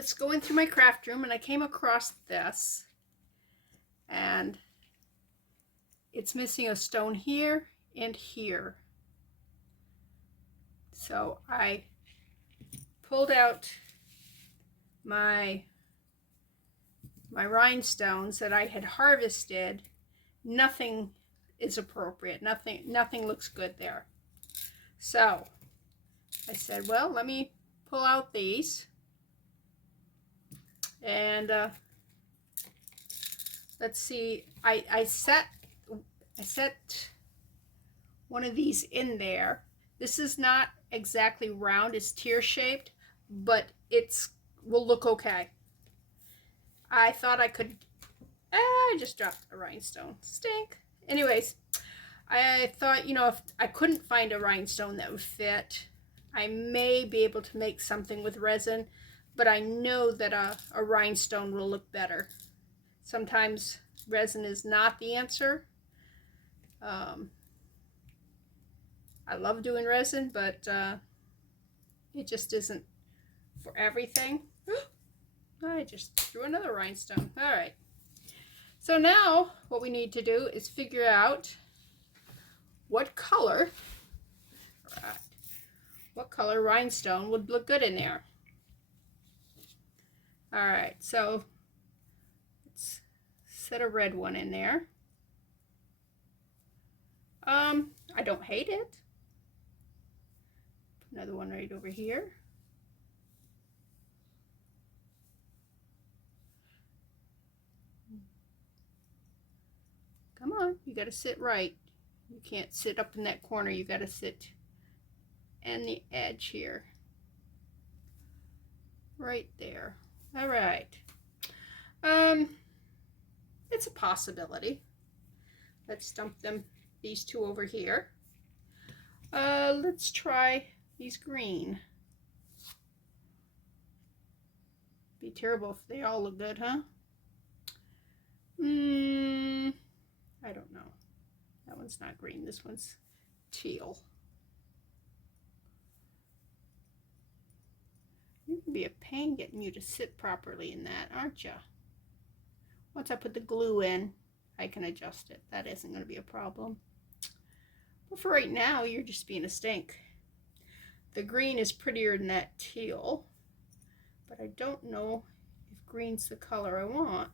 was going through my craft room and I came across this, and it's missing a stone here and here. So I pulled out my rhinestones that I had harvested. Nothing is appropriate. Nothing looks good there. So I said, well, let me pull out these, and let's see. I set one of these in there. This is not exactly round, it's tear shaped, but it's will look okay. I thought I could, I just dropped a rhinestone, stink. Anyways, I thought, you know, if I couldn't find a rhinestone that would fit, I may be able to make something with resin, but I know that a rhinestone will look better. Sometimes resin is not the answer. I love doing resin, but it just isn't for everything. I just threw another rhinestone. All right. So now what we need to do is figure out what color rhinestone would look good in there. All right, so let's set a red one in there. I don't hate it. Put another one right over here. Come on, you got to sit right. You can't sit up in that corner. You got to sit in the edge here. Right there. All right. It's a possibility. Let's dump these two over here. Let's try these green. Be terrible if they all look good, huh? I don't know. That one's not green. This one's teal. You can be a pain getting you to sit properly in that, aren't you? Once I put the glue in, I can adjust it. That isn't going to be a problem. But for right now, you're just being a stink. The green is prettier than that teal, but I don't know if green's the color I want.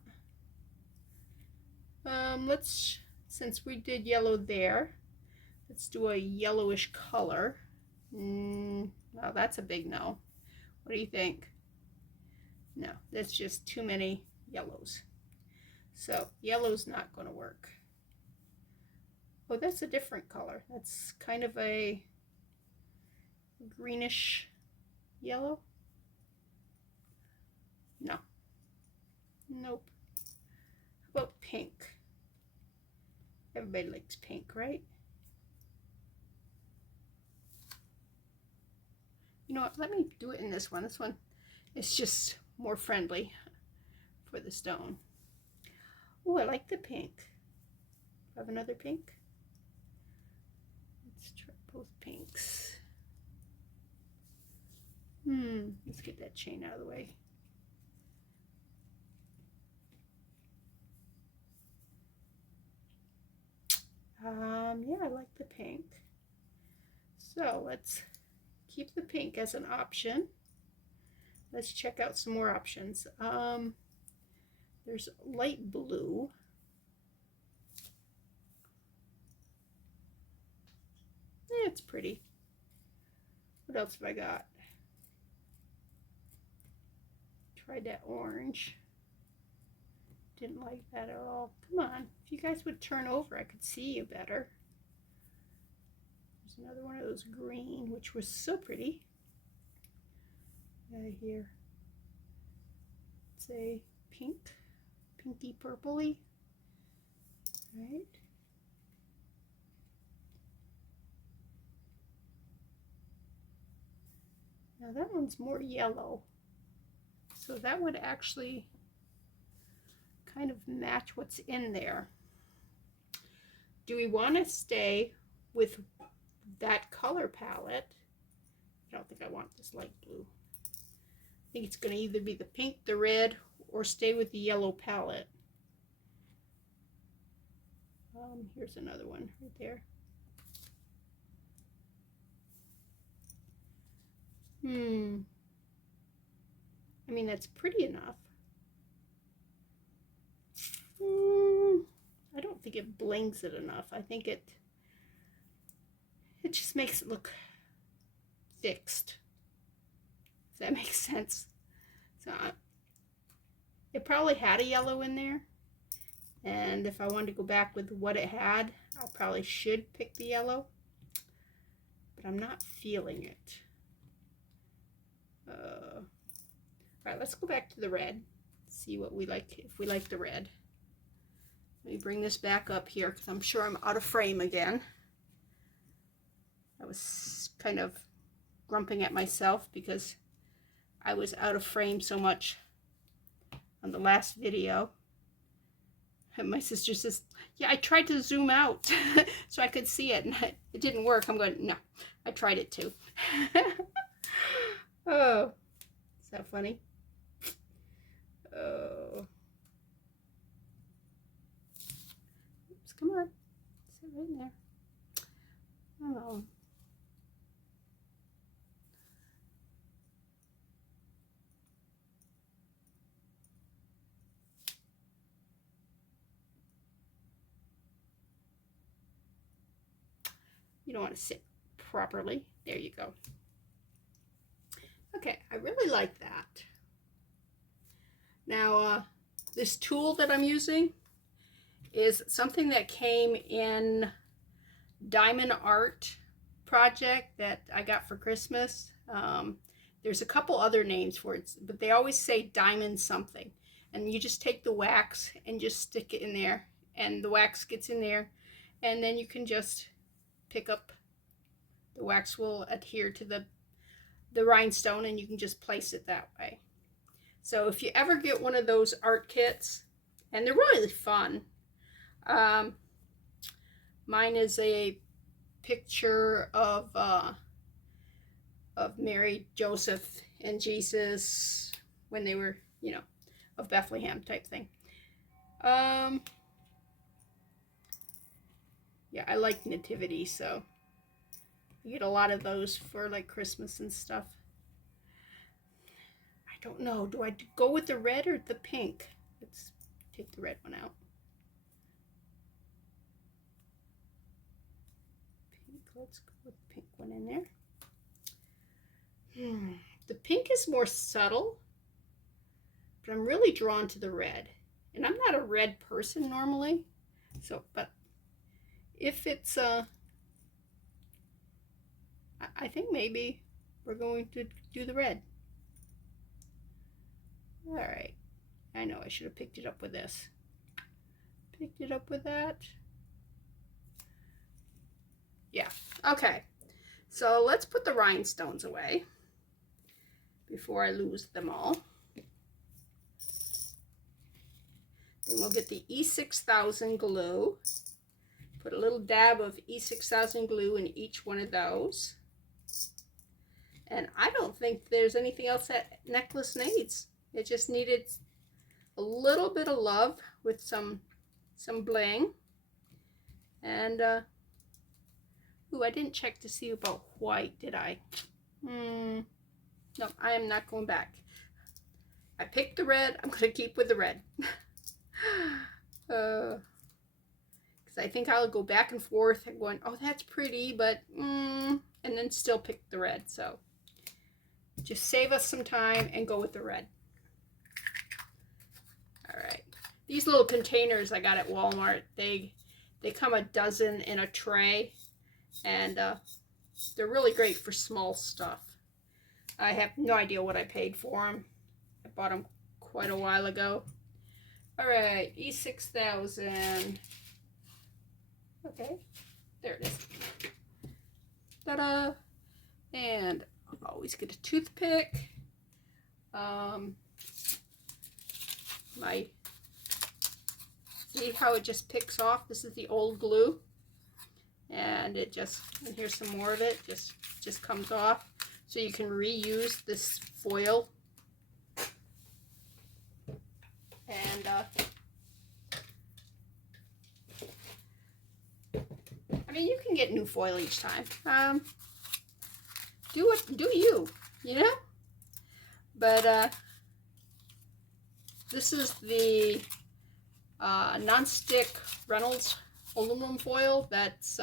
Since we did yellow there, let's do a yellowish color. Well, that's a big no. What do you think? No, that's just too many yellows. So yellow's not going to work. Oh, that's a different color. That's kind of a greenish yellow. No. Nope. How about pink? Everybody likes pink, right? You know what? Let me do it in this one. This one is just more friendly for the stone. Oh, I like the pink. Have another pink? Let's try both pinks. Let's get that chain out of the way. Yeah, I like the pink. So let's keep the pink as an option. Let's check out some more options. There's light blue. It's pretty. What else have I got? Tried that orange. Didn't like that at all. Come on, if you guys would turn over, I could see you better. There's another one of those green, which was so pretty. Here. It's a pink, pinky purpley. Right. Now that one's more yellow. So that would actually kind of match what's in there. Do we want to stay with that color palette? I don't think I want this light blue. think it's going to either be the pink, the red, or stay with the yellow palette. Here's another one right there. I mean, that's pretty enough. I don't think it blings it enough. I think it just makes it look fixed, if that makes sense. So it probably had a yellow in there, and if I wanted to go back with what it had, I probably should pick the yellow, but I'm not feeling it. All right, let's go back to the red, see what we like, if we like the red. Let me bring this back up here because I'm sure I'm out of frame again. I was kind of grumping at myself because I was out of frame so much on the last video. And my sister says, yeah, I tried to zoom out so I could see it and it didn't work. I'm going, no, I tried it too. Oh, is that funny? Oh. Oops, come on. Sit right in there. Oh. You don't want to sit properly. There you go. Okay, I really like that. Now, this tool that I'm using is something that came in Diamond Art project that I got for Christmas. There's a couple other names for it, but they always say diamond something. And you just take the wax and just stick it in there, and the wax gets in there, and then you can just pick up, the wax will adhere to the rhinestone, and you can just place it that way. So if you ever get one of those art kits, and they're really fun, mine is a picture of Mary, Joseph, and Jesus when they were, you know, of Bethlehem type thing. Yeah, I like nativity, so you get a lot of those for like Christmas and stuff. I don't know, do I go with the red or the pink? Let's take the red one out. Pink, let's go with the pink one in there. The pink is more subtle, but I'm really drawn to the red. And I'm not a red person normally, so, but if it's, I think maybe we're going to do the red. All right, I know I should have picked it up with this. Picked it up with that. Yeah, okay. So let's put the rhinestones away before I lose them all. Then we'll get the E6000 glue. Put a little dab of E6000 glue in each one of those. And I don't think there's anything else that necklace needs. It just needed a little bit of love with some bling. And, ooh, I didn't check to see about white, did I? No, I am not going back. I picked the red. I'm going to keep with the red. Because I think I'll go back and forth and going, oh, that's pretty, but, and then still pick the red. So just save us some time and go with the red. All right. These little containers I got at Walmart, they come a dozen in a tray, and they're really great for small stuff. I have no idea what I paid for them. I bought them quite a while ago. All right, E6000. Okay, there it is. Ta-da! And I'll always get a toothpick. See how it just picks off? This is the old glue, and it just, and here's some more of it. Just comes off, so you can reuse this foil And I mean, you can get new foil each time. Do you, you know? But this is the non-stick Reynolds aluminum foil. That's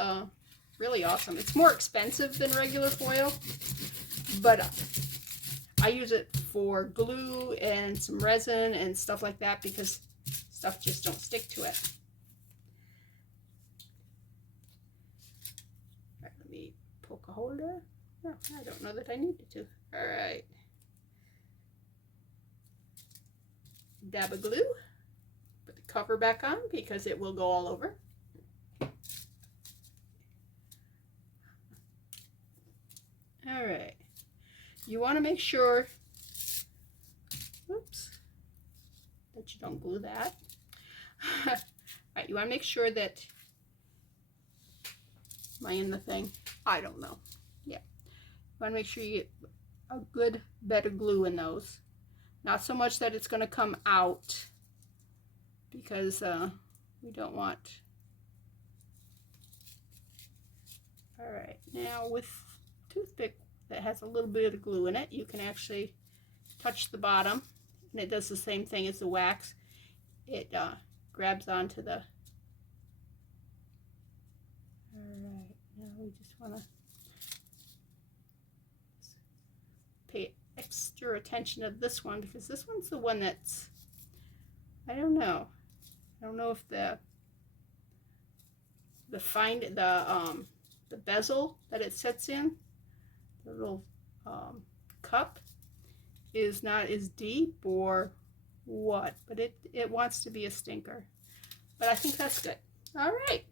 really awesome. It's more expensive than regular foil, but I use it for glue and some resin and stuff like that because stuff just don't stick to it. All right, let me poke a hole there. No, I don't know that I needed to. All right. Dab of glue. Put the cover back on because it will go all over. All right. You want to make sure, oops, that you don't glue that. All right, you want to make sure that, am I in the thing? I don't know. Yeah. You want to make sure you get a good bed of glue in those. Not so much that it's going to come out because we don't want. All right, now with toothpick that has a little bit of glue in it, you can actually touch the bottom, and it does the same thing as the wax. It grabs onto the. All right, now we just want to pay extra attention to this one because this one's the one that's, I don't know if the bezel that it sits in, the little cup, is not as deep or what, but it wants to be a stinker. But I think that's good. All right,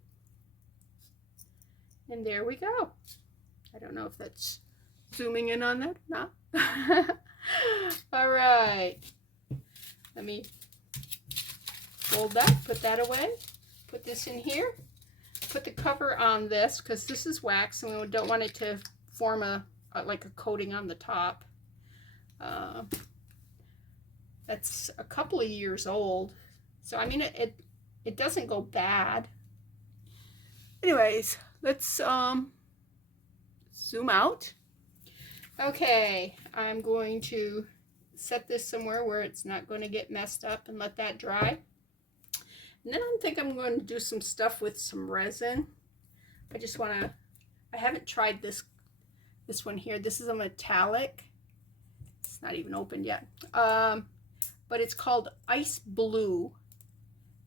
and there we go. I don't know if that's zooming in on that or not. All right, let me fold that, put that away, put this in here, put the cover on this because this is wax and we don't want it to form like a coating on the top. That's a couple of years old, so I mean it doesn't go bad. Anyways, let's zoom out. Okay, I'm going to set this somewhere where it's not going to get messed up and let that dry. And then I think I'm going to do some stuff with some resin. I just want to, I haven't tried this one here. This is a metallic. It's not even opened yet. But it's called Ice Blue.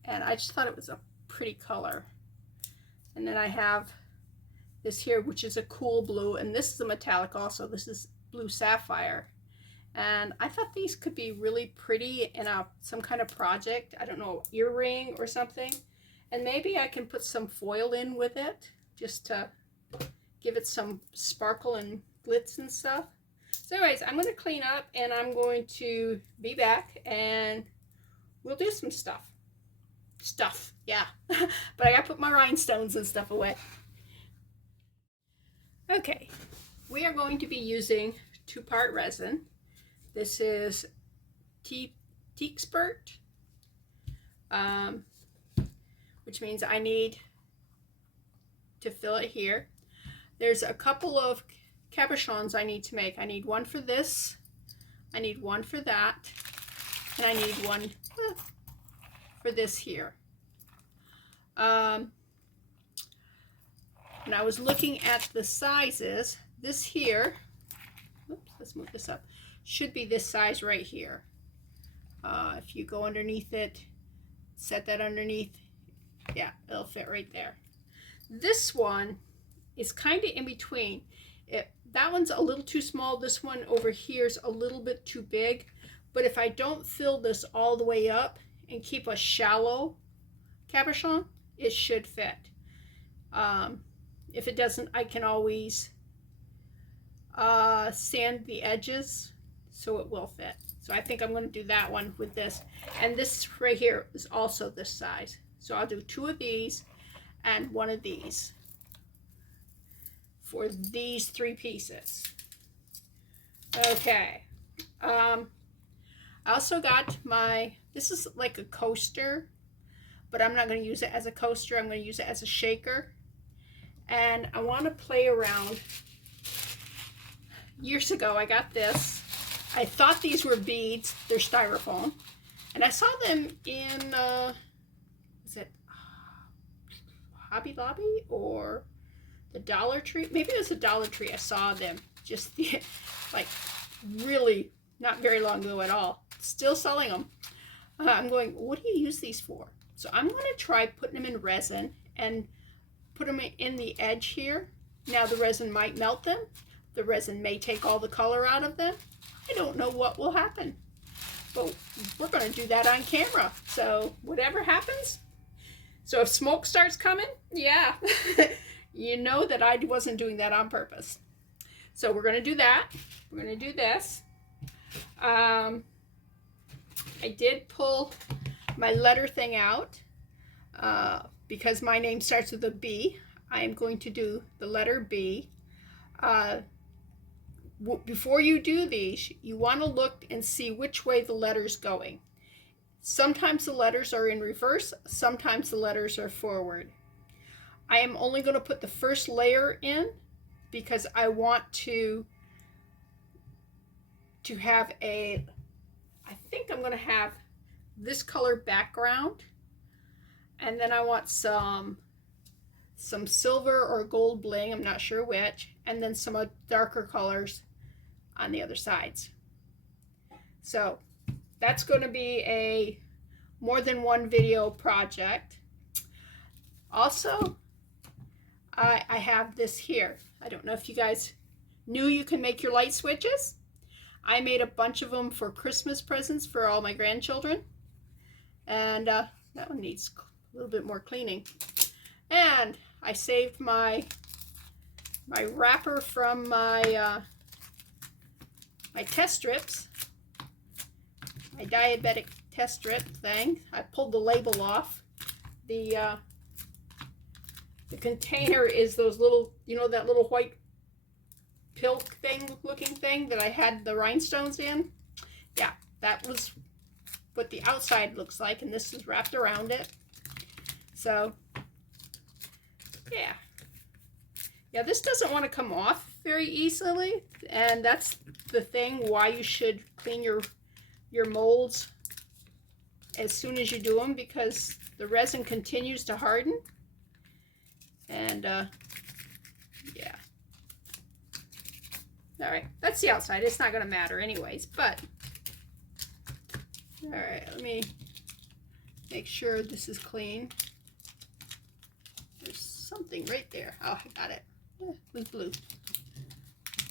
And I just thought it was a pretty color. And then I have this here, which is a cool blue. And this is a metallic also. This is blue sapphire. And I thought these could be really pretty in some kind of project. I don't know, earring or something. And maybe I can put some foil in with it just to give it some sparkle and glitz and stuff. So anyways, I'm going to clean up and I'm going to be back and we'll do some stuff. Yeah. But I got to put my rhinestones and stuff away. Okay, we are going to be using 2-part resin. This is Teakspert, which means I need to fill it here. There's a couple of cabochons I need to make. I need one for this, I need one for that, and I need one for this here. And I was looking at the sizes. This here, oops, let's move this up, should be this size right here. If you go underneath it, set that underneath, yeah, it'll fit right there. This one is kind of in between. That one's a little too small. This one over here is a little bit too big. But if I don't fill this all the way up and keep a shallow cabochon, it should fit. If it doesn't, I can always sand the edges so it will fit. So I think I'm going to do that one with this. And this right here is also this size. So I'll do 2 of these and 1 of these for these 3 pieces. Okay. I also got my This is like a coaster, but I'm not going to use it as a coaster. I'm going to use it as a shaker. And I want to play around. Years ago, I got this. I thought these were beads. They're styrofoam. And I saw them in, is it Hobby Lobby or the Dollar Tree? Maybe it was the Dollar Tree. I saw them just like really not very long ago at all. Still selling them. I'm going, what do you use these for? So I'm going to try putting them in resin and put them in the edge here. Now the resin might melt them. The resin may take all the color out of them. I don't know what will happen. But we're going to do that on camera. So whatever happens. So if smoke starts coming, yeah, you know that I wasn't doing that on purpose. So we're going to do that. We're going to do this. I did pull my letter thing out because my name starts with a B. I am going to do the letter B. Before you do these, you want to look and see which way the letter's going. Sometimes the letters are in reverse, sometimes the letters are forward. I am only going to put the first layer in because I want to have I think I'm going to have this color background, and then I want some silver or gold bling, I'm not sure which, and then some darker colors on the other sides. So that's going to be a more than one video project. Also, I have this here. I don't know if you guys knew you can make your light switches. I made a bunch of them for Christmas presents for all my grandchildren. And that one needs a little bit more cleaning. And I saved my wrapper from my my test strips, my diabetic test strip thing. I pulled the label off. The container is those little, you know, that little white pill thing looking thing that I had the rhinestones in. Yeah, that was what the outside looks like, and this is wrapped around it. So yeah, this doesn't want to come off very easily, and that's the thing why you should clean your molds as soon as you do them, because the resin continues to harden. And yeah, all right, that's the outside. It's not going to matter anyways, but all right, let me make sure this is clean. There's something right there. Oh, I got it. Yeah, it was blue.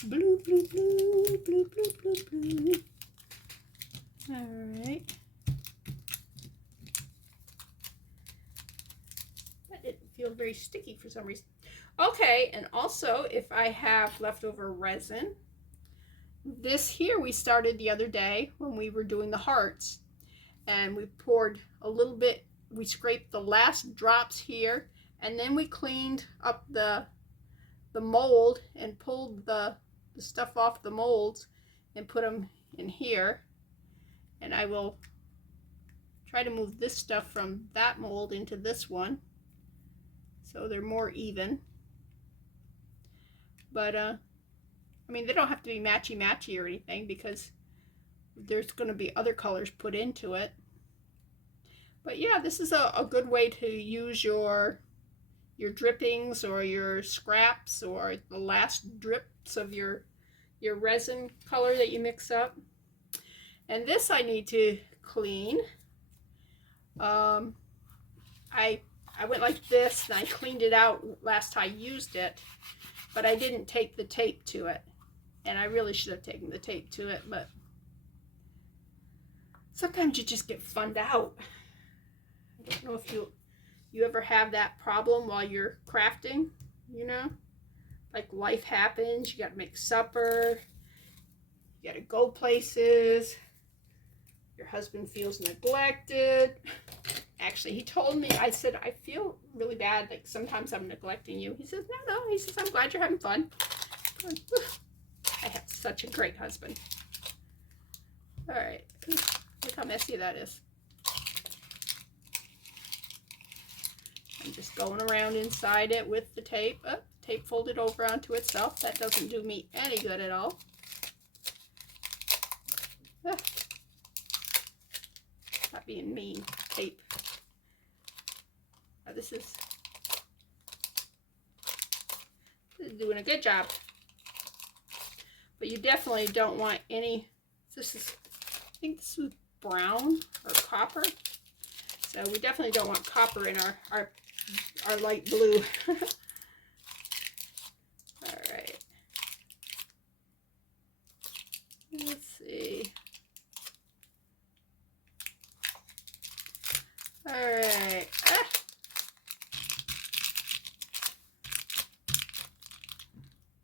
Blue, blue, blue, blue, blue, blue, blue. All right. That didn't feel very sticky for some reason. Okay, and also if I have leftover resin, this here we started the other day when we were doing the hearts, and we poured a little bit, we scraped the last drops here, and then we cleaned up the mold and pulled the stuff off the molds and put them in here. And I will try to move this stuff from that mold into this one so they're more even. But I mean, they don't have to be matchy or anything, because there's going to be other colors put into it. But yeah, this is a good way to use your drippings or your scraps or the last drips of your resin color that you mix up. And this I need to clean. I went like this and I cleaned it out last I used it, but I didn't take the tape to it, and I really should have taken the tape to it, but sometimes you just get funned out. I don't know if you ever have that problem while you're crafting, you know, like life happens, you got to make supper, you got to go places, your husband feels neglected. Actually, he told me, I said, I feel really bad, like sometimes I'm neglecting you. He says, no, he says, I'm glad you're having fun. I have such a great husband. All right, look how messy that is. just going around inside it with the tape. Oh, tape folded over onto itself. That doesn't do me any good at all. Ah, not being mean. Tape. Now this is doing a good job. But you definitely don't want any, this is, I think this is brown or copper. So we definitely don't want copper in our light blue. All right. Let's see. All right. Ah.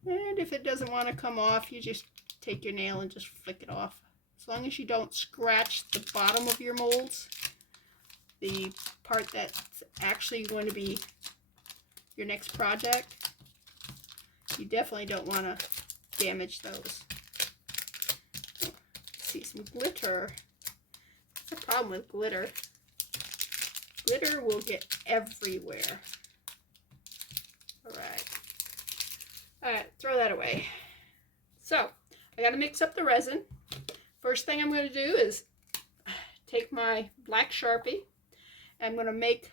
And if it doesn't want to come off, you just take your nail and just flick it off. As long as you don't scratch the bottom of your molds, the part that's actually going to be your next project, you definitely don't want to damage those. Oh, see some glitter. That's the problem with glitter. Glitter will get everywhere. All right. All right, throw that away. So I got to mix up the resin. First thing I'm going to do is take my black Sharpie. I'm going to make,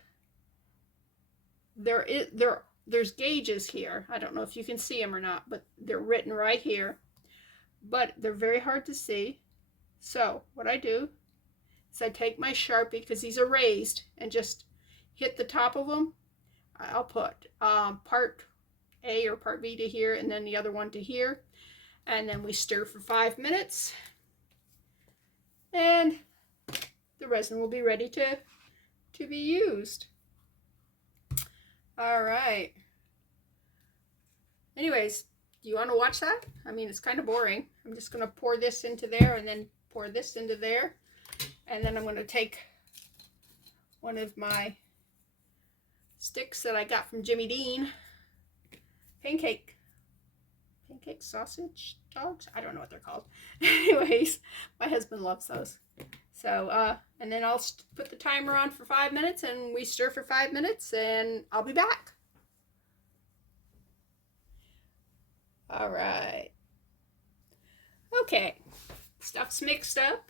there's gauges here. I don't know if you can see them or not, but they're written right here. But they're very hard to see. So what I do is I take my Sharpie, because these are raised, and just hit the top of them. I'll put part A or part B to here, and then the other one to here. And then we stir for 5 minutes. And the resin will be ready to be used. All right. Anyways, do you want to watch that? I mean, it's kind of boring. I'm just going to pour this into there and then pour this into there. And then I'm going to take one of my sticks that I got from Jimmy Dean. Pancake sausage dogs? I don't know what they're called. Anyways, my husband loves those. So, and then I'll put the timer on for 5 minutes, and we stir for 5 minutes, and I'll be back. All right. Okay, stuff's mixed up.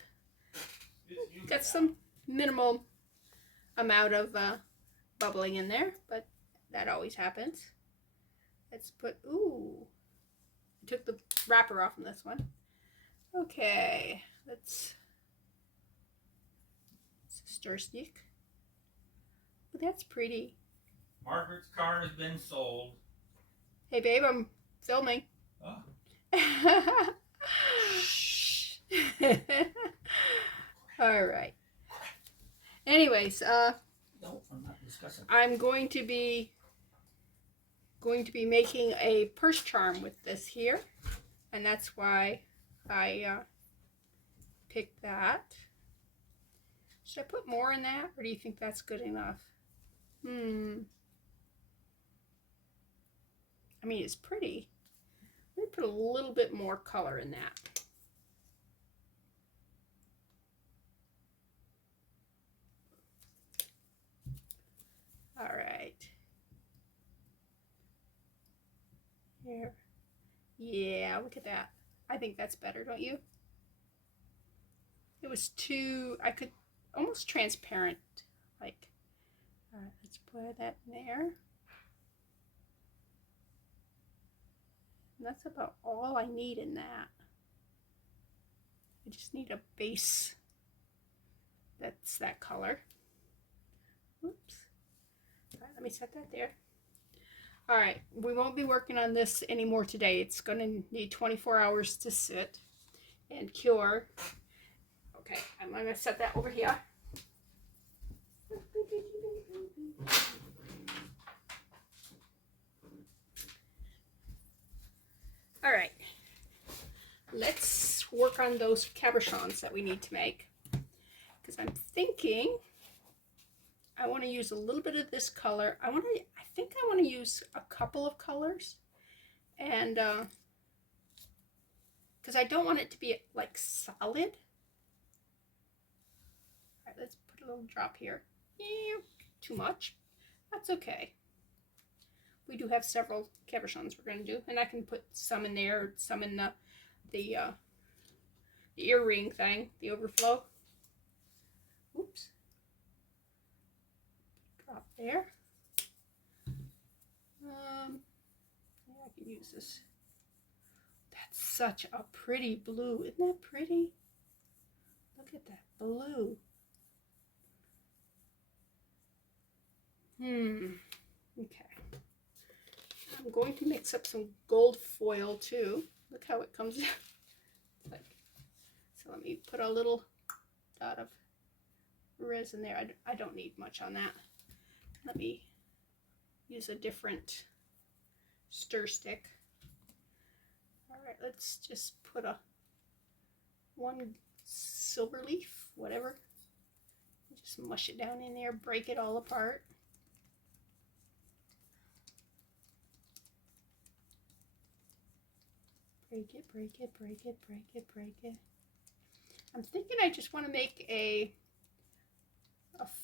Got some minimal amount of bubbling in there, but that always happens. Let's put, ooh, I took the wrapper off on this one. Okay, let's stir stick. Oh, that's pretty. Margaret's car has been sold. Hey babe, I'm filming. Oh. All right. Anyways, No, I'm not discussing. I'm going to be making a purse charm with this here, and that's why I picked that. Should I put more in that, or do you think that's good enough? I mean, it's pretty. Let me put a little bit more color in that. All right. Here. Yeah, look at that. I think that's better, don't you? It was too, I could, almost transparent, like, all right, let's put that in there. And that's about all I need in that. I just need a base that's that color. Oops. All right, let me set that there. All right, we won't be working on this anymore today. It's going to need 24 hours to sit and cure. Okay, I'm going to set that over here. All right, let's work on those cabochons that we need to make, because I'm thinking I want to use a little bit of this color. I think I want to use a couple of colors, and because I don't want it to be like solid. All right, let's put a little drop here. Too much. That's okay. We do have several cabochons we're going to do, and I can put some in there, some in the earring thing, the overflow. Oops. Drop there. Yeah, I can use this. That's such a pretty blue. Isn't that pretty? Look at that blue. Okay. I'm going to mix up some gold foil too. Look how it comes out. Like, so let me put a little dot of resin there. I don't need much on that. Let me use a different stir stick. All right, let's just put one silver leaf, whatever. Just mush it down in there, break it all apart. Break it, break it, break it, break it, break it. I'm thinking I just want to make a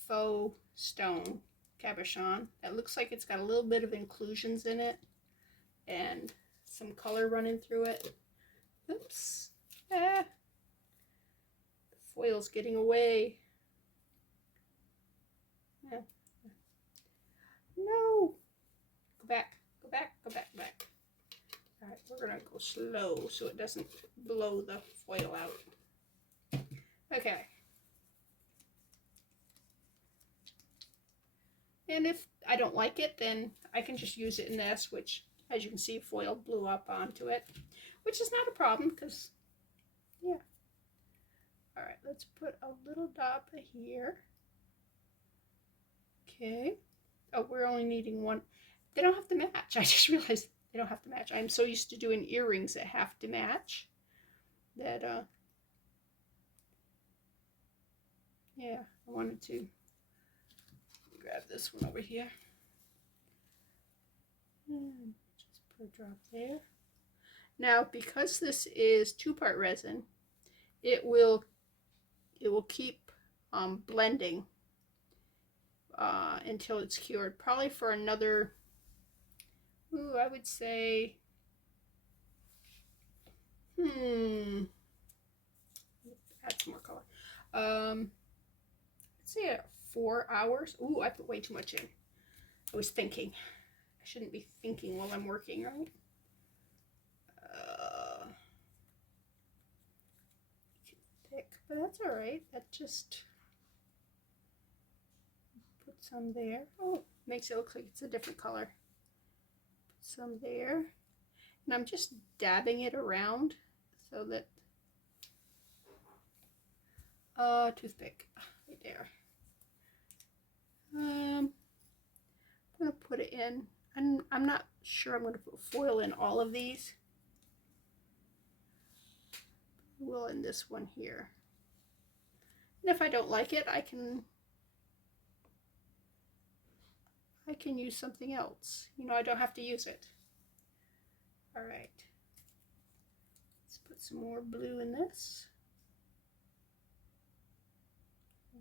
faux stone cabochon that looks like it's got a little bit of inclusions in it and some color running through it. Oops. The foil's getting away. No. Go back, go back, go back, back. All right, we're gonna go slow so it doesn't blow the foil out. Okay. And if I don't like it, then I can just use it in this, which, as you can see, foil blew up onto it, which is not a problem because, yeah. All right, let's put a little dot here. Okay. Oh, we're only needing one. They don't have to match. I just realized they don't have to match. I'm so used to doing earrings that have to match that, yeah, I wanted to grab this one over here. And just put a drop there. Now, because this is 2-part resin, it will keep blending until it's cured. Probably for another, I would say, add some more color. Let's say 4 hours. Ooh, I put way too much in. I was thinking. I shouldn't be thinking while I'm working, right? Too thick, but that's all right. That just put some there. Oh, makes it look like it's a different color. Put some there, and I'm just dabbing it around so that toothpick right there. I'm gonna put it in. I'm not sure I'm gonna put foil in all of these. We'll in this one here. And if I don't like it, I can use something else. You know, I don't have to use it. All right. Let's put some more blue in this.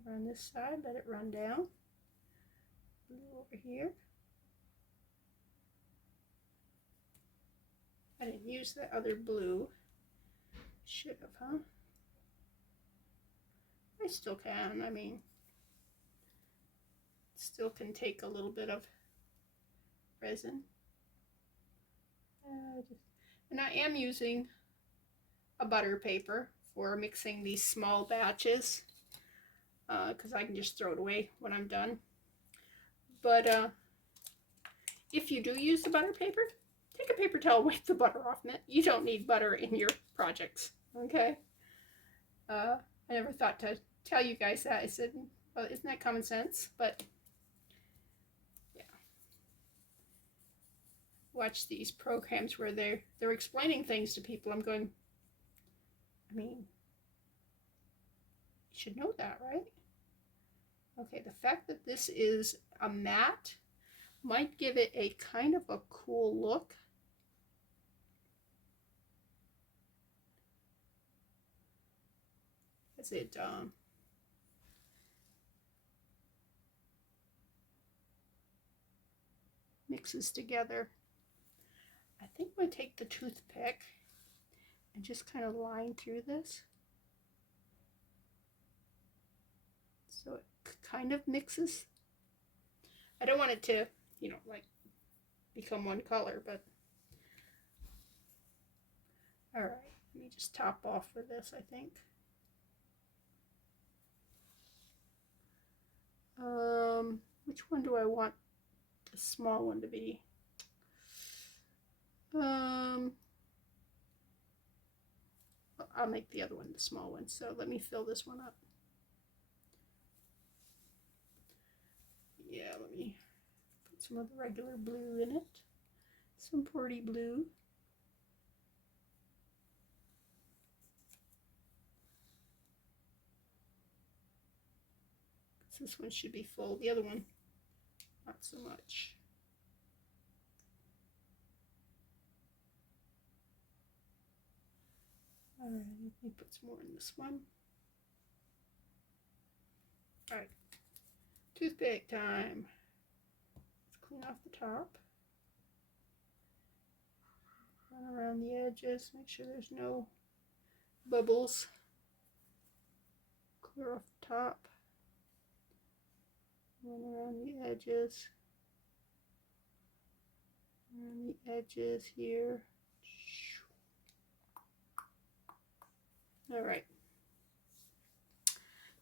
On this side, let it run down. Blue over here. I didn't use the other blue. Should have, huh? I still can. I mean, still can take a little bit of resin. And I am using a butter paper for mixing these small batches because I can just throw it away when I'm done. But if you do use the butter paper, take a paper towel, wipe the butter off it. You don't need butter in your projects, okay? I never thought to tell you guys that. I said, well, isn't that common sense? But yeah, watch these programs where they're explaining things to people. I'm going, I mean, you should know that, right? Okay, the fact that this is a matte might give it a kind of a cool look. As it mixes together. I think I'm going to take the toothpick and just kind of line through this. So it kind of mixes. I don't want it to, you know, like become one color, but all right, let me just top off with this, I think. Which one do I want the small one to be? I'll make the other one the small one. So let me fill this one up. Yeah, let me put some of the regular blue in it. Some pretty blue. This one should be full. The other one, not so much. All right, let me put some more in this one. All right, toothpick time. Let's clean off the top. Run around the edges, make sure there's no bubbles. Clear off the top. Run around the edges. Around the edges here. All right. I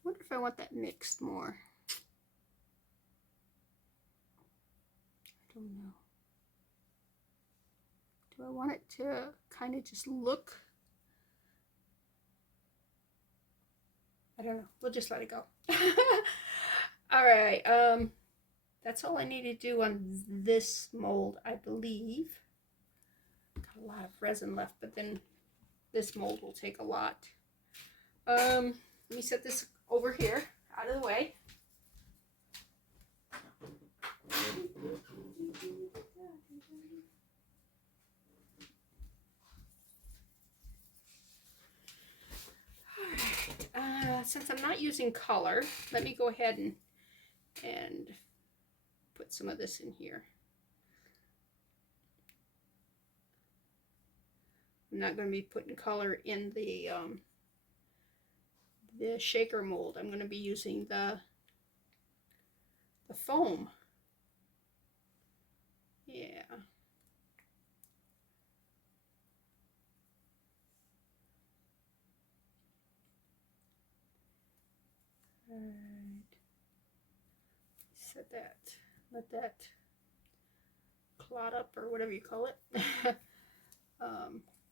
wonder if I want that mixed more. I don't know. Do I want it to kind of just look? I don't know. We'll just let it go. All right. That's all I need to do on this mold, I believe. Got a lot of resin left, but then this mold will take a lot. Let me set this over here, out of the way. Alright, since I'm not using color, let me go ahead and put some of this in here. I'm not going to be putting color in the shaker mold. I'm going to be using the foam. Yeah. All right. Set that. Let that clot up, or whatever you call it.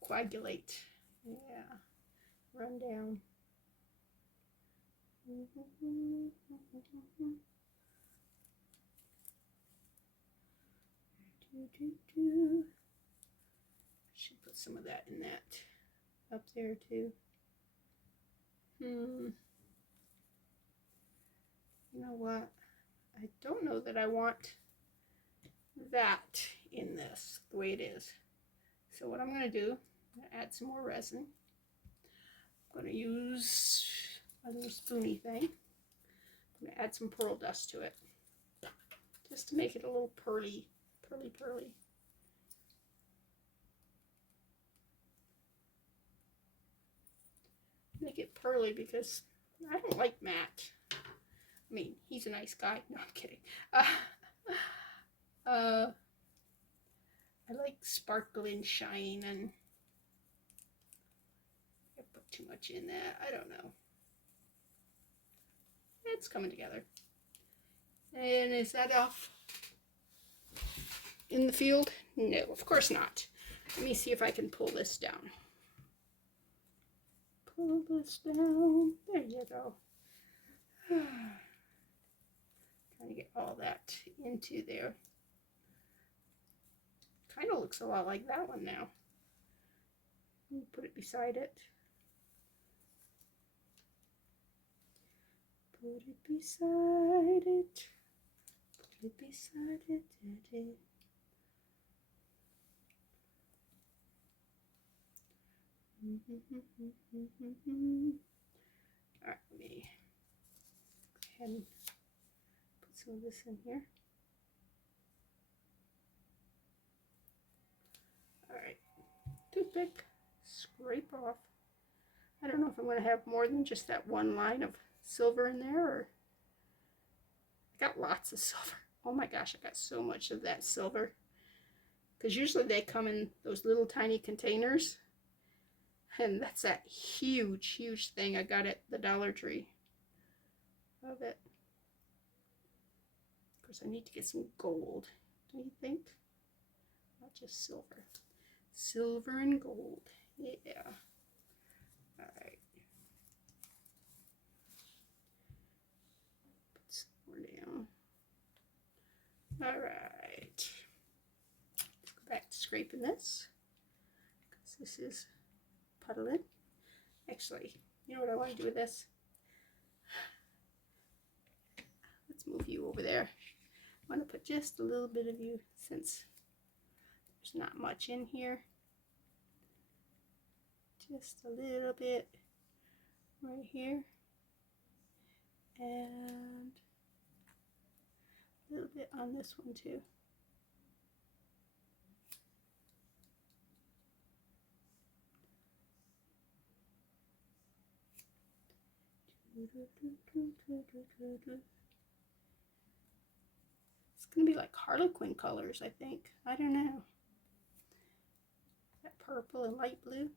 Coagulate. Yeah. Run down. Should put some of that in that up there too. You know what? I don't know that I want that in this the way it is. So what I'm going to do, I'm going to add some more resin. I'm going to use my little spoony thing. I'm going to add some pearl dust to it, just to make it a little pearly. Make it pearly because I don't like Matt. I mean, he's a nice guy. No, I'm kidding. I like sparkling shine, and I put too much in that. I don't know. It's coming together. And is that off in the field? No, of course not. Let me see if I can pull this down. Pull this down. There you go. Trying to get all that into there. Kind of looks a lot like that one now. Put it beside it. Put it beside it. Put it beside it. Alright, let me go ahead and put some of this in here. toothpick, scrape off. I don't know if I'm going to have more than just that one line of silver in there, or I got lots of silver. Oh my gosh, I got so much of that silver. Because usually they come in those little tiny containers. And that's that huge, huge thing I got at the Dollar Tree of it. Of course, I need to get some gold, don't you think? Not just silver. Silver and gold. Yeah. All right. Put some more down. All right. Let's go back to scraping this, because this is puddling. Actually, you know what I want to do with this? Let's move you over there. I want to put just a little bit of you, since there's not much in here. Just a little bit right here, and a little bit on this one too. It's gonna be like Harlequin colors, I think. I don't know. That purple and light blue.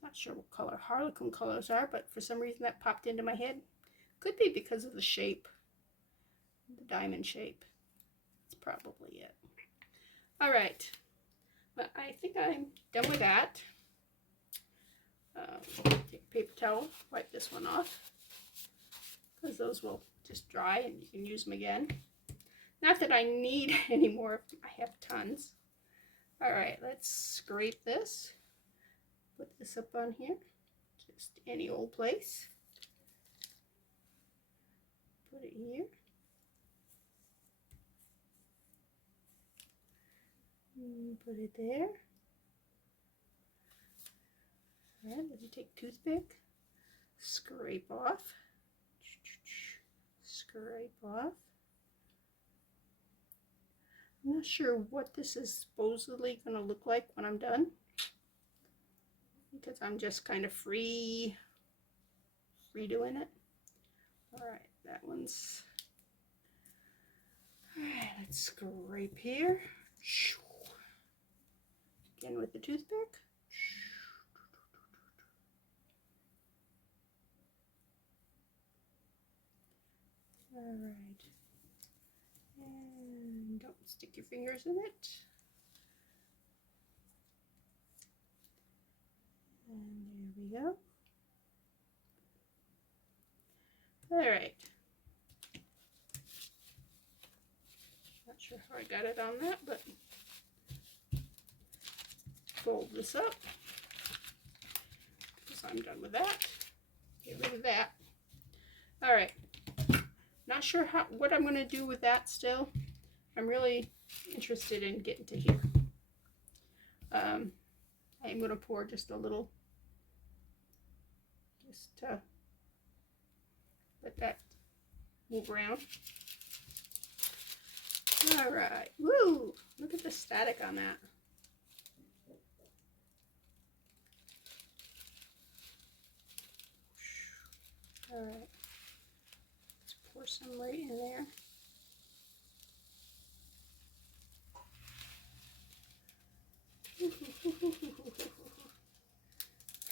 Not sure what color Harlequin colors are, but for some reason that popped into my head. Could be because of the shape, the diamond shape. That's probably it. All right, but I think I'm done with that. Take a paper towel, wipe this one off, because those will just dry and you can use them again. Not that I need any more, I have tons. All right, let's scrape this. Put this up on here, just any old place. Put it here. And put it there. And then you take a toothpick, scrape off, scrape off. I'm not sure what this is supposedly going to look like when I'm done, because I'm just kind of free doing it. All right, that one's. All right, let's scrape here. Again with the toothpick. All right, and don't stick your fingers in it. And there we go. All right. Not sure how I got it on that, but fold this up, because I'm done with that. Get rid of that. All right. Not sure what I'm going to do with that still. I'm really interested in getting to here. I am going to pour just a little, just let that move around. All right. Woo! Look at the static on that. All right. Let's pour some right in there.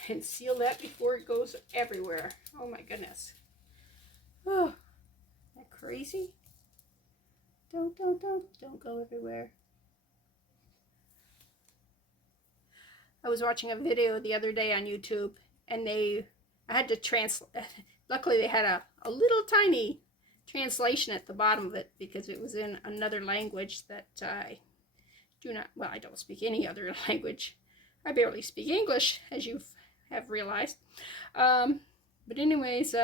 And seal that before it goes everywhere. Oh my goodness. Oh, isn't that crazy? Don't go everywhere. I was watching a video the other day on YouTube, and I had to translate. Luckily they had a little tiny translation at the bottom of it, because it was in another language that I I don't speak any other language. I barely speak English, as you have realized. But anyways,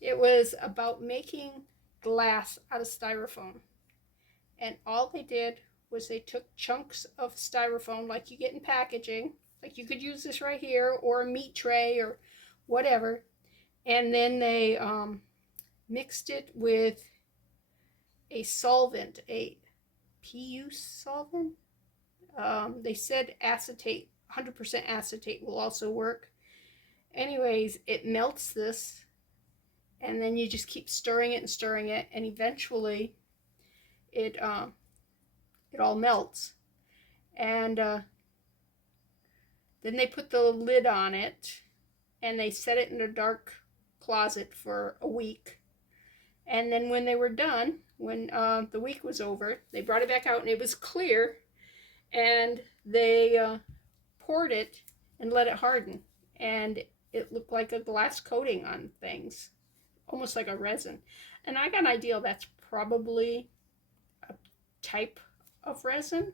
it was about making glass out of styrofoam. And all they did was they took chunks of styrofoam like you get in packaging. Like you could use this right here, or a meat tray, or whatever. And then they mixed it with a solvent, a PU solvent. They said acetate, 100% acetate will also work. Anyways, it melts this, and then you just keep stirring it, and eventually it all melts. And then they put the lid on it, and they set it in a dark closet for a week. And then when they were done, when the week was over, they brought it back out, and it was clear. And they poured it and let it harden, and it looked like a glass coating on things, almost like a resin. And I got an idea that's probably a type of resin.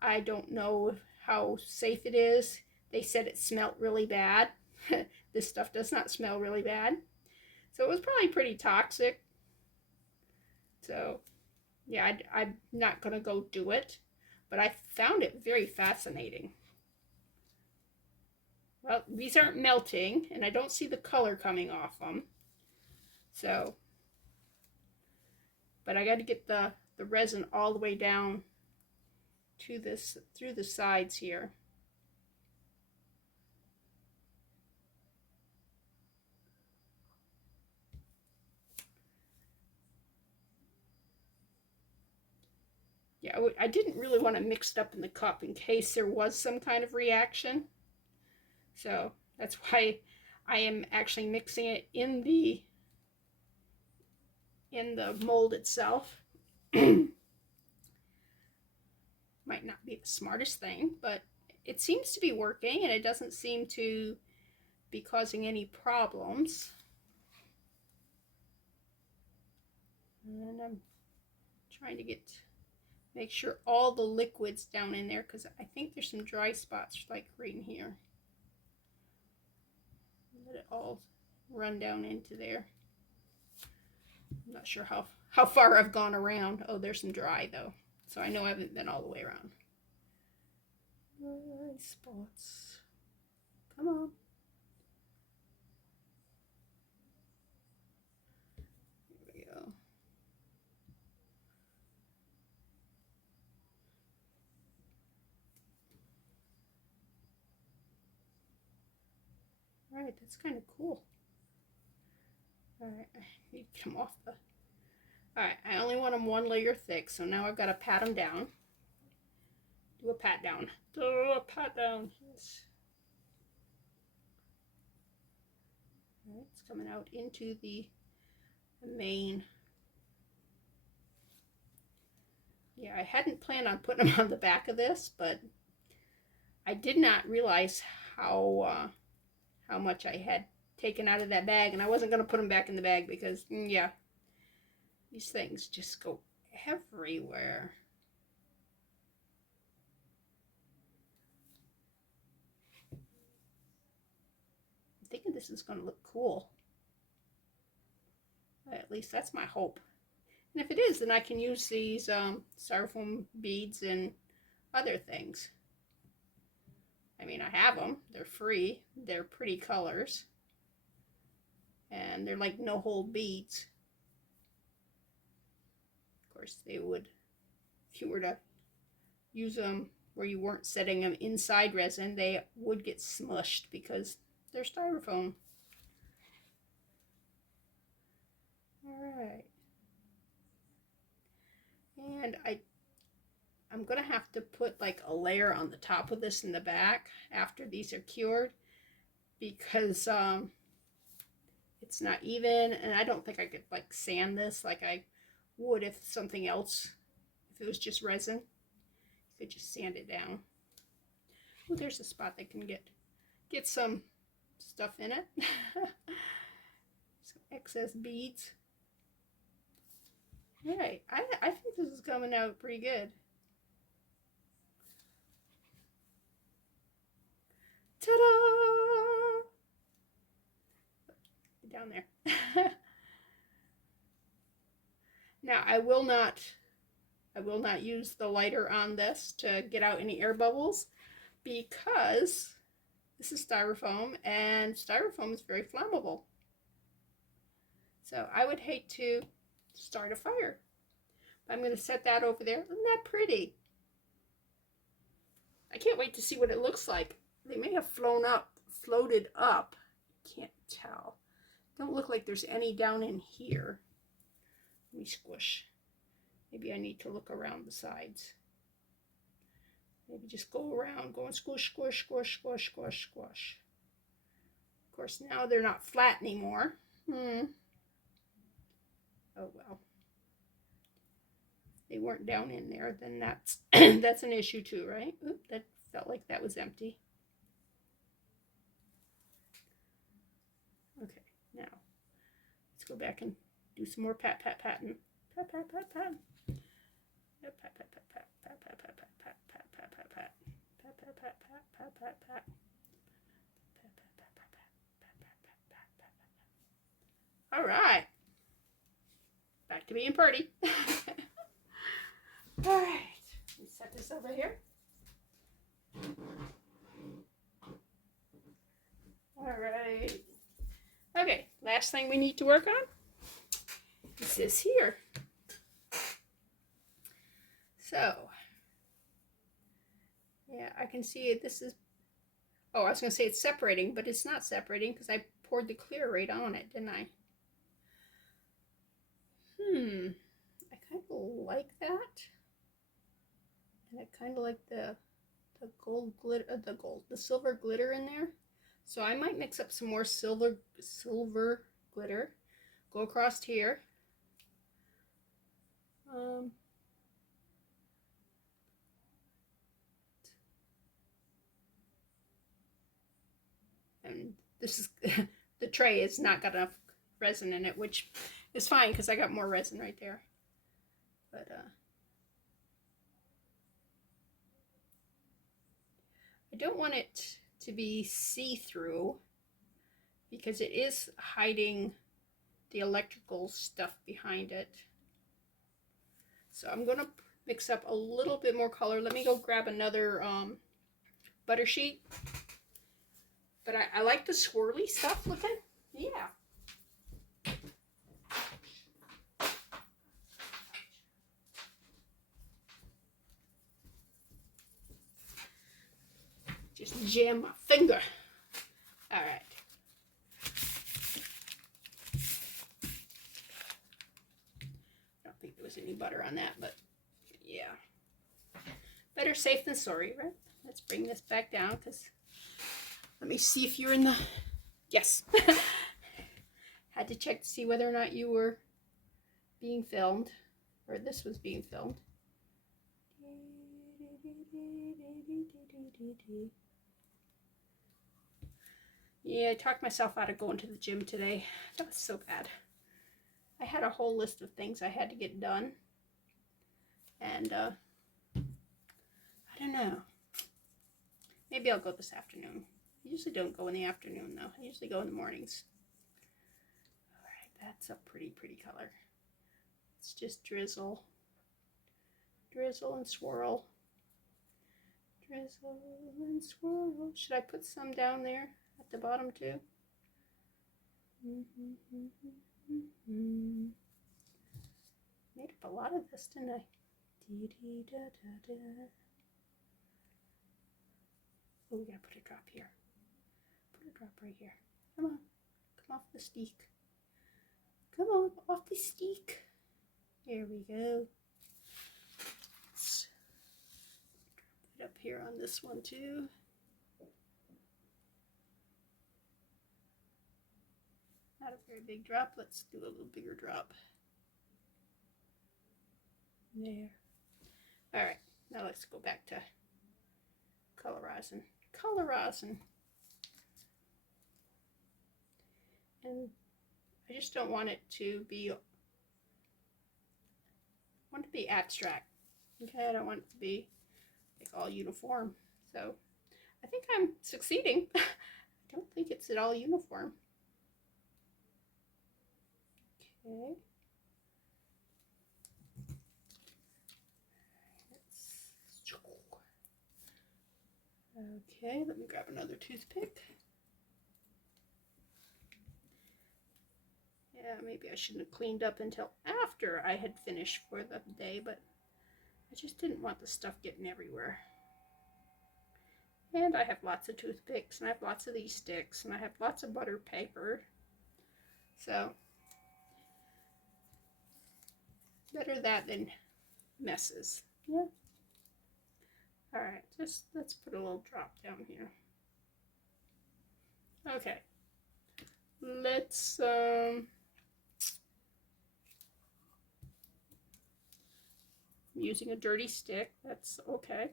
I don't know how safe it is. They said it smelled really bad. This stuff does not smell really bad. So it was probably pretty toxic. So yeah, I'm not going to go do it. But I found it very fascinating. Well, these aren't melting, and I don't see the color coming off them. So, but I got to get the resin all the way down to this, through the sides here. Yeah, I didn't really want to mix it up in the cup in case there was some kind of reaction. So that's why I am actually mixing it in the mold itself. Might not be the smartest thing, but it seems to be working, and it doesn't seem to be causing any problems. And I'm trying to make sure all the liquid's down in there, because I think there's some dry spots like right in here. Let it all run down into there. I'm not sure how far I've gone around. Oh, there's some dry though, so I know I haven't been all the way around. Dry spots. Come on. Here we go. All right, that's kind of cool. All right, I need to get them off the... All right, I only want them one layer thick, so now I've got to pat them down. Do a pat down. Do a pat down. Yes. All right, it's coming out into the main. Yeah, I hadn't planned on putting them on the back of this, but I did not realize how much I had taken out of that bag, and I wasn't going to put them back in the bag because, yeah, these things just go everywhere. I'm thinking this is going to look cool. At least that's my hope. And if it is, then I can use these styrofoam beads and other things. I mean, I have them. They're free. They're pretty colors. And they're like no-hold beads. Of course, they would, if you were to use them where you weren't setting them inside resin, they would get smushed because they're styrofoam. All right. And I'm going to have to put like a layer on the top of this in the back after these are cured, because it's not even, and I don't think I could like sand this like I would if something else, if it was just resin. You could just sand it down. Oh, there's a spot that can get some stuff in it. Some excess beads. All right, I think this is coming out pretty good. Ta-da! Down there. Now I will not use the lighter on this to get out any air bubbles, because this is styrofoam, and styrofoam is very flammable. So I would hate to start a fire. I'm going to set that over there. Isn't that pretty? I can't wait to see what it looks like. They may have floated up. Can't tell. Don't look like there's any down in here. Let me squish. Maybe I need to look around the sides. Maybe just go around, go and squish, squish, squish, squish, squish, squish. Of course, now they're not flat anymore. Oh well. They weren't down in there, then that's that's an issue too, right? Oop, that felt like that was empty. Okay, now let's go back and do some more patting. Pat, pat, pat, pat. Pat, pat, pat, pat, pat, pat, pat, pat, pat, pat, pat, pat, pat, pat, pat, pat, pat, pat, pat, pat. All right, back to being pretty. All right, let's set this over here. All right. Okay, last thing we need to work on is this here. So, yeah, I can see it. This is, oh, I was going to say it's separating, but it's not separating because I poured the clear right on it, didn't I? I kind of like that. And I kind of like the gold glitter, the silver glitter in there. So I might mix up some more silver glitter. Go across here. And this is the tray has not got enough resin in it, which is fine because I got more resin right there. But I don't want it to be see-through because it is hiding the electrical stuff behind it. So I'm going to mix up a little bit more color. Let me go grab another butter sheet. But I like the swirly stuff looking. Yeah. Just jam my finger. All right. I don't think there was any butter on that, but yeah. Better safe than sorry, right? Let's bring this back down because let me see if you're in the, yes. Had to check to see whether or not you were being filmed, or this was being filmed. Yeah, I talked myself out of going to the gym today. That was so bad. I had a whole list of things I had to get done. And, I don't know. Maybe I'll go this afternoon. I usually don't go in the afternoon, though. I usually go in the mornings. All right, that's a pretty color. Let's just drizzle. Drizzle and swirl. Drizzle and swirl. Should I put some down there at the bottom, too? Made up a lot of this, didn't I? Oh, we gotta put a drop here. Put a drop right here. Come on. Come off the stick. Come on, off the stick. There we go. Let's drop it up here on this one too. Not a very big drop. Let's do a little bigger drop. There. All right, now let's go back to colorizing. And I just don't want it to be, I want it to be abstract. Okay, I don't want it to be like all uniform. So I think I'm succeeding. I don't think it's at all uniform. Okay. Okay, let me grab another toothpick. Yeah, maybe I shouldn't have cleaned up until after after I had finished for the day, but I just didn't want the stuff getting everywhere. And I have lots of toothpicks, and I have lots of these sticks, and I have lots of butter paper. So, better that than messes. Yeah. Alright, just let's put a little drop down here. Okay. Let's, using a dirty stick, that's okay.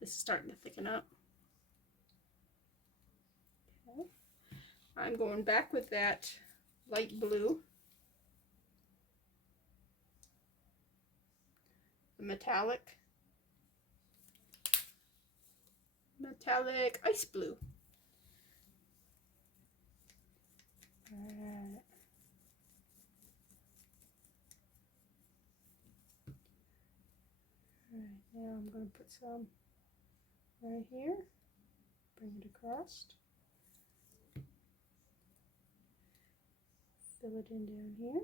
This is starting to thicken up. Okay. I'm going back with that light blue, the metallic ice blue. Alright. Alright, now I'm going to put some right here, bring it across, fill it in down here.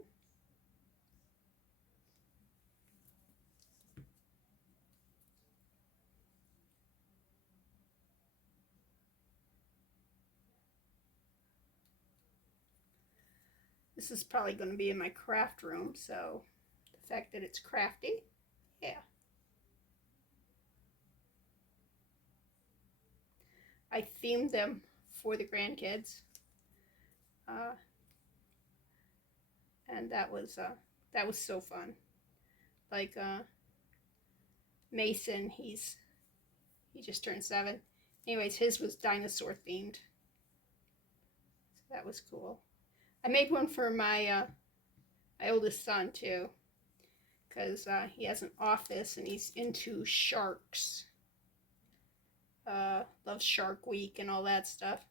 This is probably going to be in my craft room, so the fact that it's crafty, yeah. I themed them for the grandkids, and that was so fun. Like Mason, he just turned 7. Anyways, his was dinosaur themed, so that was cool. I made one for my my oldest son too, because he has an office and he's into sharks. Loves Shark Week and all that stuff.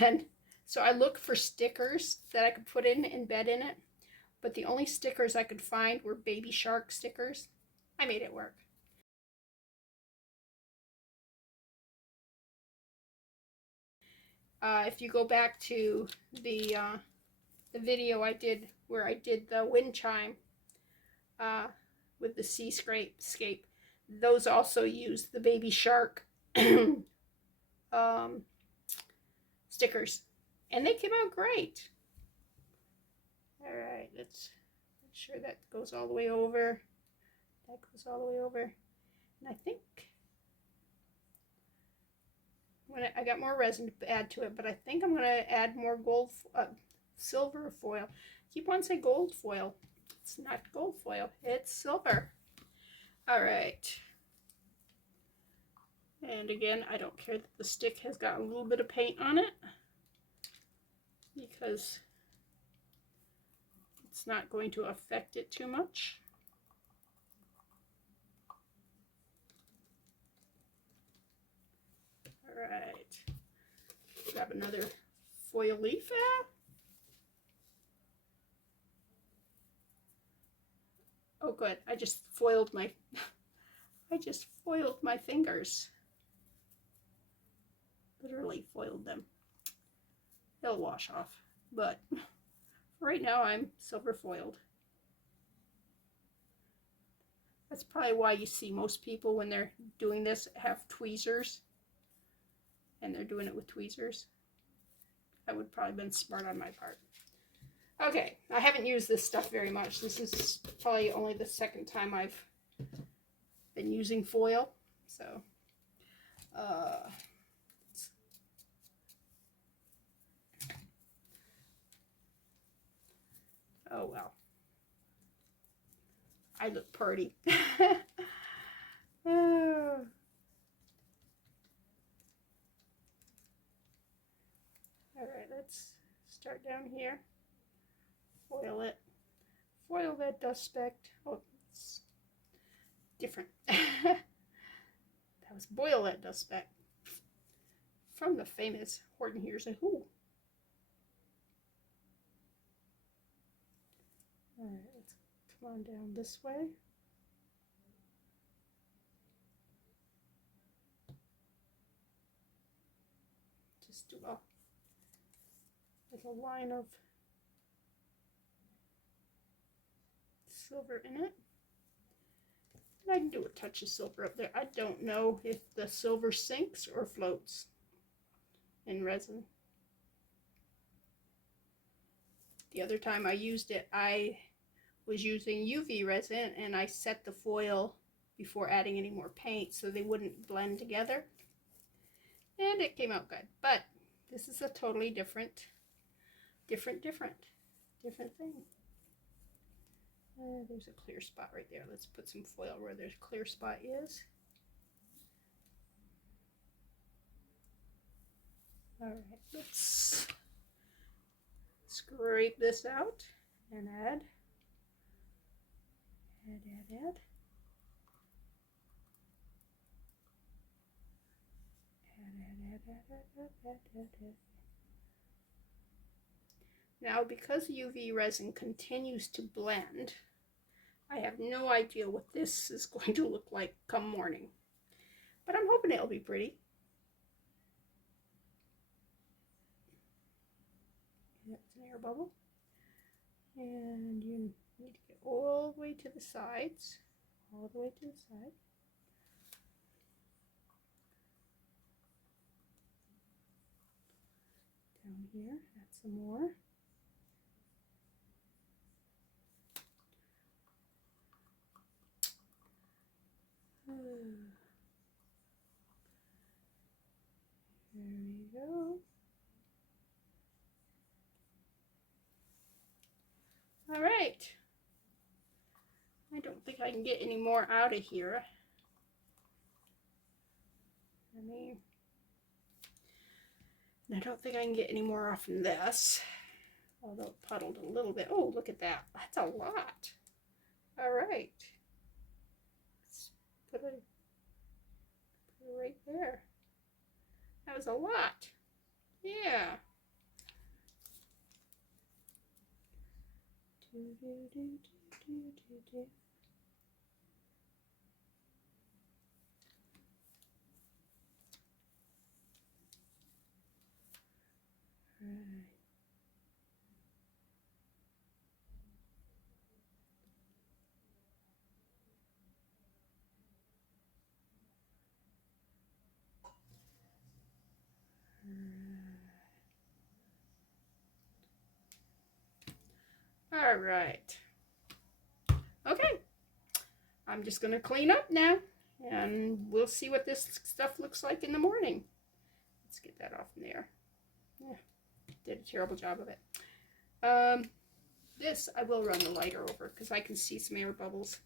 And so I looked for stickers that I could put in embed in it, but the only stickers I could find were baby shark stickers. I made it work. If you go back to the video I did where I did the wind chime with the seascape, those also used the baby shark stickers, and they came out great. All right, let's make sure that goes all the way over. That goes all the way over, and I think I got more resin to add to it, but I think I'm gonna add more silver foil. I keep on saying gold foil. It's not gold foil, it's silver. All right. And again, I don't care that the stick has got a little bit of paint on it, because it's not going to affect it too much. All right. Grab another foil leaf. Oh, good. I just foiled my fingers. Literally foiled them. They'll wash off, but right now I'm silver foiled. That's probably why you see most people when they're doing this have tweezers, and they're doing it with tweezers. That would probably have been smart on my part. Okay, I haven't used this stuff very much. This is probably only the second time I've been using foil, so oh well. I look pretty. Oh. All right, let's start down here. Foil it. Foil that dust speck. Oh, it's different. That was boil that dust speck from the famous Horton Hears a Who. All right, let's come on down this way. Just do a little line of silver in it. And I can do a touch of silver up there. I don't know if the silver sinks or floats in resin. The other time I used it, I was using UV resin and I set the foil before adding any more paint so they wouldn't blend together. And it came out good. But this is a totally different thing. There's a clear spot right there. Let's put some foil where there's a clear spot is. All right, let's scrape this out and add. Now, because UV resin continues to blend, I have no idea what this is going to look like come morning. But I'm hoping it'll be pretty. That's an air bubble. And you need to get all the way to the sides. All the way to the side. Down here, add some more. There we go. All right. I don't think I can get any more out of here. I don't think I can get any more off from this. Although it puddled a little bit. Oh, look at that. That's a lot. All right. Let's put it right there. That was a lot. Yeah. Right. All right. Okay. I'm just going to clean up now, and we'll see what this stuff looks like in the morning. Let's get that off from there. Yeah, did a terrible job of it. This I will run the lighter over because I can see some air bubbles.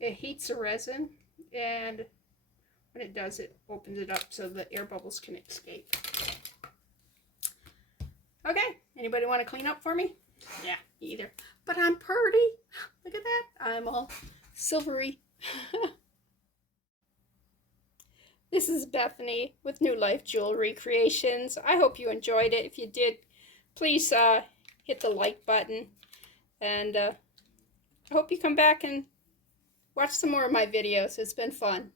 It heats the resin, and when it does, it opens it up so the air bubbles can escape. Okay, anybody want to clean up for me? Yeah, either. But I'm pretty. Look at that. I'm all silvery. This is Bethany with New Life Jewelry Creations. I hope you enjoyed it. If you did, please hit the like button. And I hope you come back and watch some more of my videos. It's been fun.